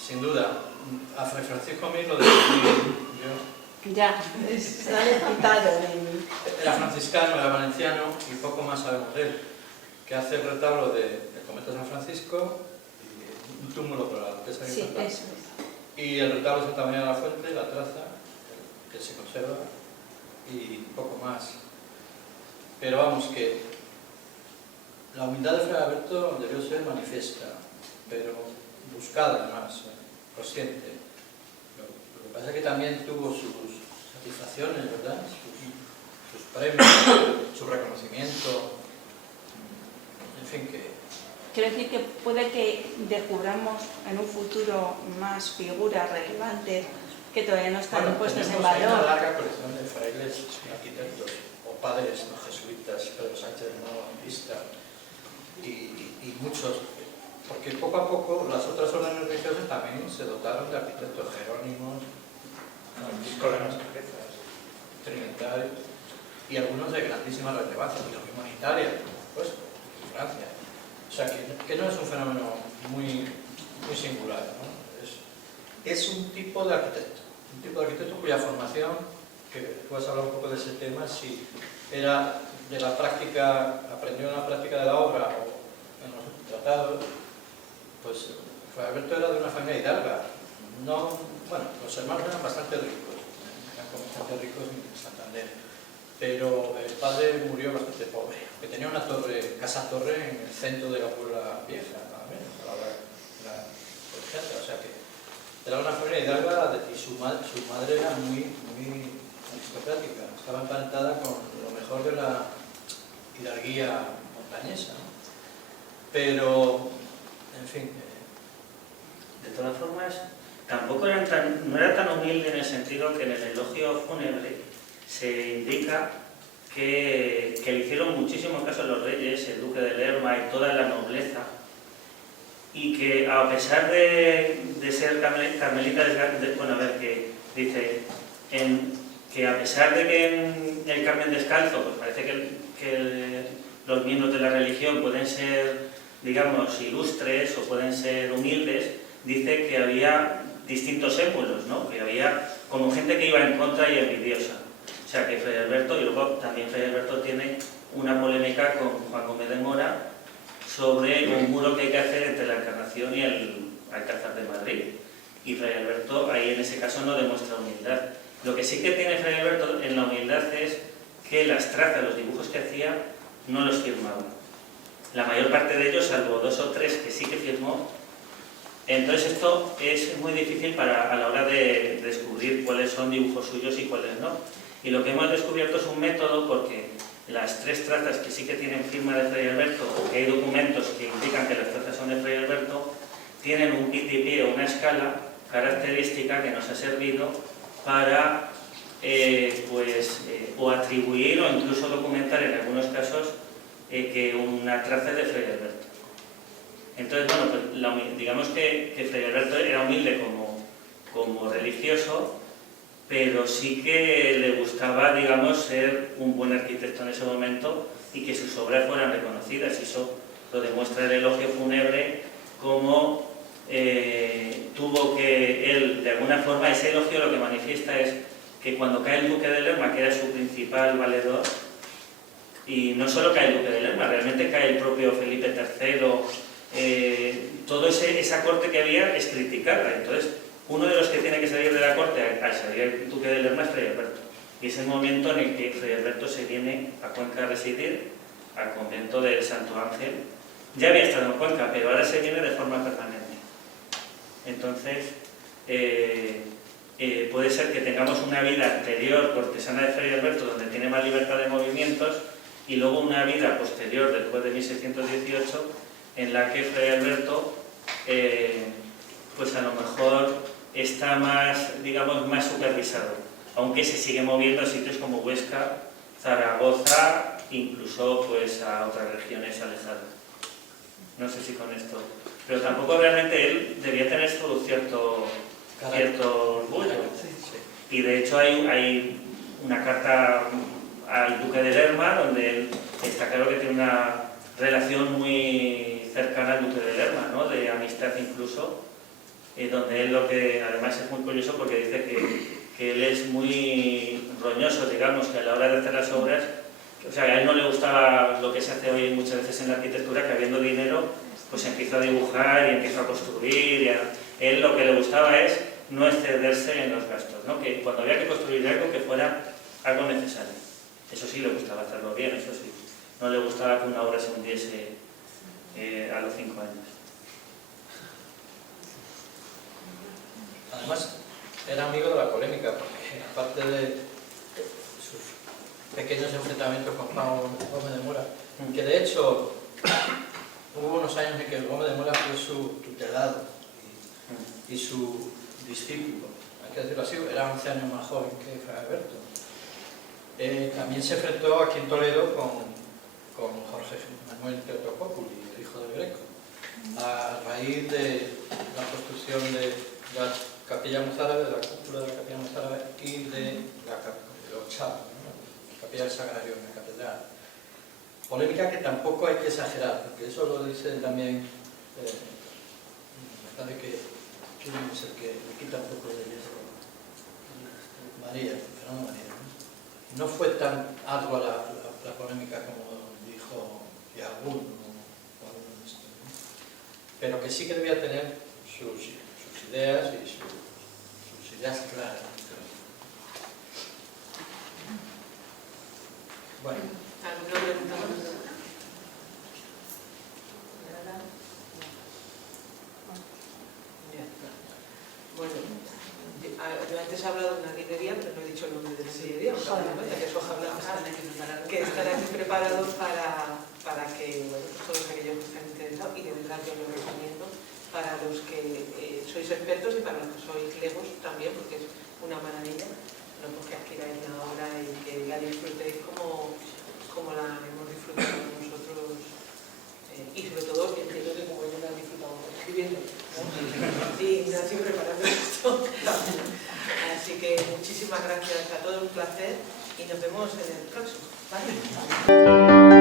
Sin duda, a Fray Francisco Mir lo descubrí yo. Ya, sale citado Era franciscano, era valenciano y poco más sabemos de él, que hace el retablo del convento de San Francisco y un túmulo para la duquesa de Sí, Infantado. eso es. Y el retablo de Santa María de la Fuente, la traza, que se conserva, y poco más. Pero vamos, que la humildad de Fray Alberto debió ser manifiesta, pero buscada además, consciente. Lo que pasa es que también tuvo sus satisfacciones, ¿verdad? Sus premios, su reconocimiento, en fin, que... Quiero decir que puede que descubramos en un futuro más figuras relevantes que todavía no están puestas en Hay una valor. larga colección de frailes y arquitectos, o padres no jesuitas, Pedro Sánchez de Nuevo Bautista, y muchos, porque poco a poco las otras órdenes religiosas también se dotaron de arquitectos jerónimos, franciscanos, trinitarios, y algunos de grandísima relevancia, y lo mismo en Italia, por supuesto, en Francia. O sea, que no es un fenómeno muy singular, ¿no? Es un tipo de arquitecto cuya formación, que puedes hablar un poco de ese tema, si era de la práctica, aprendió en la práctica de la obra o en los tratados, Pues Fray Alberto era de una familia hidalga. No, bueno, los hermanos eran bastante ricos, eran bastante ricos en Santander, pero el padre murió bastante pobre, que tenía una torre, casa-torre en el centro de la Puebla Vieja, ¿vale? O sea que era una familia hidalga y su madre era muy aristocrática, estaba emparentada con lo mejor de la hidalguía montañesa, ¿no? Pero, en fin... De todas formas, tampoco no era tan humilde en el sentido que en el elogio fúnebre se indica que le hicieron muchísimos casos los reyes, el duque de Lerma y toda la nobleza, y que a pesar de ser carmelita, bueno, a ver, que dice que a pesar de que en el Carmen Descalzo pues parece que los miembros de la religión pueden ser, digamos, ilustres o pueden ser humildes, dice que había distintos émulos, ¿no? Que había como gente que iba en contra y envidiosa. O sea que Fray Alberto, y luego también Fray Alberto tiene una polémica con Juan Gómez de Mora sobre un muro que hay que hacer entre la Encarnación y el Alcázar de Madrid. Y Fray Alberto ahí en ese caso no demuestra humildad. Lo que sí que tiene Fray Alberto en la humildad es que las trazas, los dibujos que hacía, no los firmaba. La mayor parte de ellos, salvo 2 o 3 que sí que firmó. Entonces esto es muy difícil a la hora de descubrir cuáles son dibujos suyos y cuáles no. Y lo que hemos descubierto es un método porque las 3 trazas que sí que tienen firma de Fray Alberto, o que hay documentos que indican que las trazas son de Fray Alberto, tienen un pie o una escala característica que nos ha servido para o atribuir o incluso documentar en algunos casos que una traza es de Fray Alberto. Entonces, bueno, pues digamos que Fray Alberto era humilde como religioso, pero sí que le gustaba, digamos, ser un buen arquitecto en ese momento y que sus obras fueran reconocidas. Y eso lo demuestra el elogio fúnebre, como tuvo que él, de alguna forma, ese elogio lo que manifiesta es que cuando cae el duque de Lerma, que era su principal valedor, y no solo cae el duque de Lerma, realmente cae el propio Felipe III, toda esa corte que había es criticada. Entonces, uno de los que tiene que salir de la corte al salir el duque de Lerma es Fray Alberto. Y es el momento en el que Fray Alberto se viene a Cuenca a residir, al convento del Santo Ángel. Ya había estado en Cuenca, pero ahora se viene de forma permanente. Entonces, puede ser que tengamos una vida anterior cortesana de Fray Alberto, donde tiene más libertad de movimientos, y luego una vida posterior, después de 1618, en la que Fray Alberto, pues a lo mejor está más, digamos, más supervisado, aunque se sigue moviendo a sitios como Huesca, Zaragoza, incluso pues a otras regiones alejadas. No sé si con esto... Pero tampoco realmente él debía tener su cierto orgullo. Y de hecho hay una carta al duque de Lerma, donde él está claro que tiene una relación muy cercana al duque de Lerma, ¿no? De amistad incluso, donde él lo que además es muy curioso porque dice que él es muy roñoso, digamos, que a la hora de hacer las obras, o sea, a él no le gustaba lo que se hace hoy muchas veces en la arquitectura, que habiendo dinero, pues empieza a dibujar y empieza a construir. Él lo que le gustaba es no excederse en los gastos, ¿no? Que cuando había que construir algo, que fuera algo necesario. Eso sí, le gustaba hacerlo bien, eso sí. No le gustaba que una obra se hundiese a los 5 años. Además, era amigo de la polémica, porque aparte de sus pequeños enfrentamientos con Juan Gómez de Mora, que de hecho hubo unos años en que Gómez de Mora fue su tutelado y su discípulo, hay que decirlo así, era 11 años más joven que Fray Alberto. También se enfrentó aquí en Toledo con Jorge Manuel Teotocópuli, el hijo del Greco, a raíz de la construcción de la capilla mozárabe, de la cúpula de la capilla mozárabe y de la ochava, ¿no? La capilla del Sagrario en la catedral. Polémica que tampoco hay que exagerar, porque eso lo dice también, me parece que es el que le quita un poco de eso, María, Fernando María. No fue tan ardua la polémica como dijo Yagún o algún de estos, ¿no? pero que sí que debía tener sus ideas y sus ideas claras. Bueno. ¿Alguna pregunta más? Bueno, yo antes he hablado de una librería, pero no he dicho el nombre de la librería, que es Hoja Blanca, que están aquí preparados para que bueno, todos aquellos que están interesados, y de verdad yo lo recomiendo para los que sois expertos y para los que sois legos también, porque es una maravilla, no porque adquiráis la obra y que la disfrutéis como la hemos disfrutado nosotros, y sobre todo entiendo que como yo la he disfrutado escribiendo, ¿no? Y así preparando esto. Así que muchísimas gracias a todos, un placer, y nos vemos en el próximo. ¿Vale?